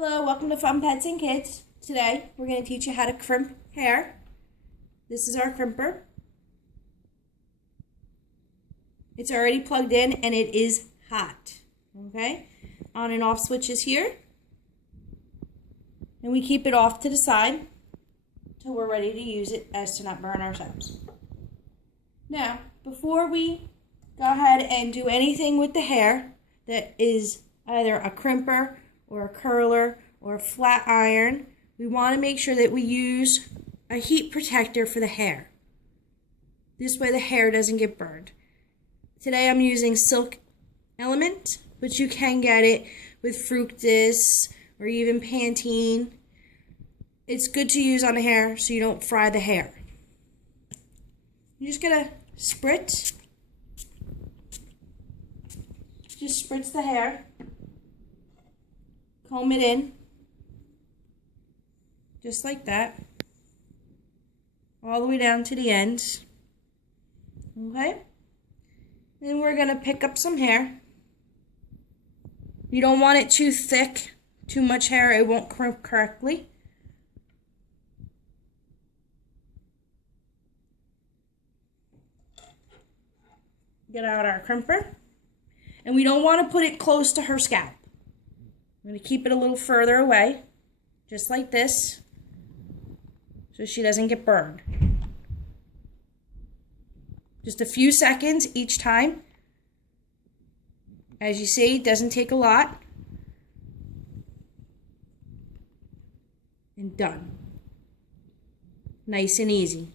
Hello, welcome to Fun Pets and Kids. Today, we're going to teach you how to crimp hair. This is our crimper. It's already plugged in and it is hot. Okay? On and off switch is here. And we keep it off to the side till we're ready to use it as to not burn ourselves. Now, before we go ahead and do anything with the hair that is either a crimper or a curler or a flat iron, we want to make sure that we use a heat protector for the hair. This way the hair doesn't get burned. Today I'm using Silk Element, but you can get it with Fructis or even Pantene. It's good to use on the hair so you don't fry the hair. You're just going to spritz. Just spritz the hair. Comb it in, just like that, all the way down to the ends, okay? Then we're going to pick up some hair. You don't want it too thick, too much hair, it won't crimp correctly. Get out our crimper, and we don't want to put it close to her scalp. I'm going to keep it a little further away, just like this, so she doesn't get burned. Just a few seconds each time. As you see, it doesn't take a lot. And done. Nice and easy.